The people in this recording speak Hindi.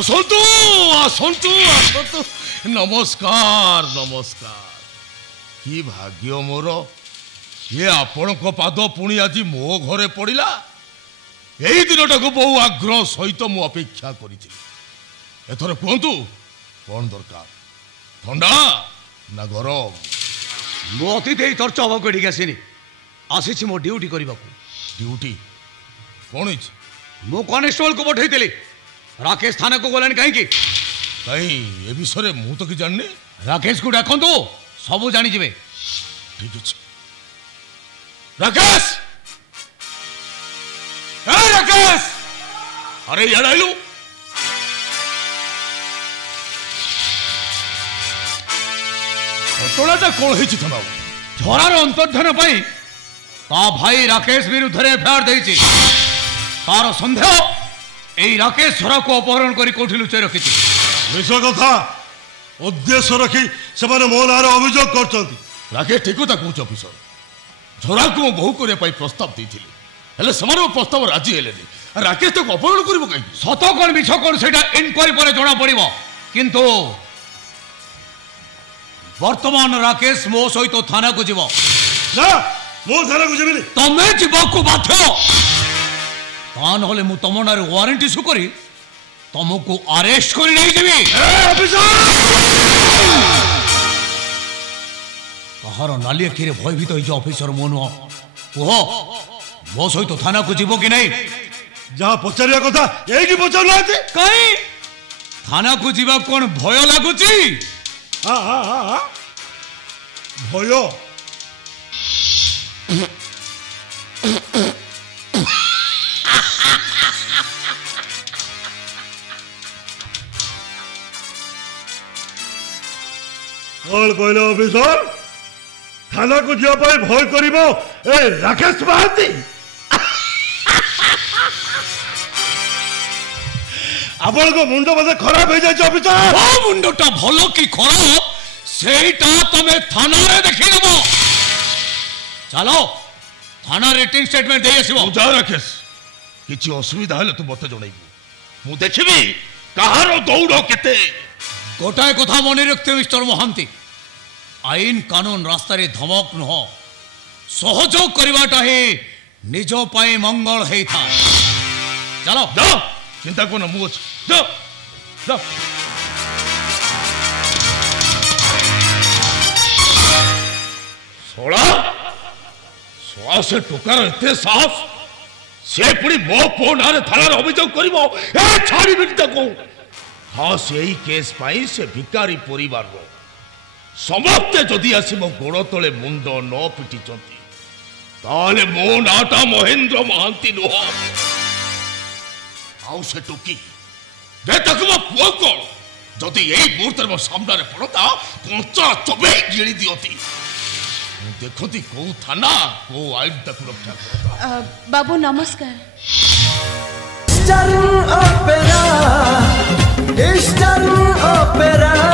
आसंतु आसंतु आसंतु नमस्कार नमस्कार कि भाग्य मोर ये आपण को पाद पुणी आज मो घरे पड़ा यही दिनटा को बहु आग्रह सहित मु अपेक्षा करी एथर कहतु कौन दरकार ठंडा ना गरम मो अतीत तर्च हवा कड़ी आसीनी आसी मो ड्यूटी करने ड्यूटी कौन मु कनेस्टेबल को पठे राकेश थाना को गलानी कहीं कहीं ए विषय मु तो कि जाननी राकेश को डाकतु सब जानी जिवे ठीक है राकेश राकेश अरे यार आइलु घटनाटा कौन है थाना झरार अंतर्धान ता भाई राकेश विरुद्ध एफआईआर देछि तार संदेह एई राकेश झरा को अपहरण करी कोठी लुचाई रखी मिछ कथा उद्देश्य रखी से मो नार अभियोग कर राकेश ठीक कथा कहूँ अफिसर झरा को बहु करने प्रस्ताव देती प्रस्ताव राजी हेले राकेश तो अपहरण कर कहीं सत कौन मिछ कौन से इनक्वारी पर जना पड़ो किंतु वर्तमान राकेश मो सहित थाना को जीव तमें जीवाक बाध्य ता ना मु तुम ना वारंटी इश्यू करी तुमको अरेस्ट कर नहीं जीवी कहार नाली अखिरे भयभीत हो ऑफिसर मो नुह कह मो सहित थाना को जीव कि नहीं जहाँ पचार कथा यही पचार कहीं थाना को जीवा कौन भय लगुच भय कौन कहले ऑफिसर थाना को जावाई भय करिबो ए राकेश महांती आपण को मुंडो बदे खराब हो जाय ऑफिसर ओ मुंडोटा भलो की खराब सेटा तमे थाना रे देखि लेबो चलो थाना रिटर्न स्टेटमेंट दे आसीबो जा राकेश किछि असुविधा हले तू मते जणाइबो मु देखिबी कहारो दौड़ केते गोटाए कथा मन रखते मिस्टर महांती आईन कानून रास्ता धमक नुह सहयोग करवाटा ही निज पाई मंगल है था चलो जाओ चिंता को ना मुझ जाओ जाओ सोड़ा सोड़ा से टोकार एते साहस से पुणी मो पो नारे थाना अभियोग करिवो ए छाड़ी बिटा को हाँ से केस पाई से भिकारी परिवार रो समस्ते जदि आसी मो गोड़ तले मुंड न पिटी ताले मो नाटा महेंद्र महांती नुह आउ से टुकी दे तक मो पुओ को जदि यही मुहूर्त मो सामने पड़ता कंचा चबे गिणी दियती देखती को थाना को आईन तक रक्षा करता बाबू नमस्कार Eastern Opera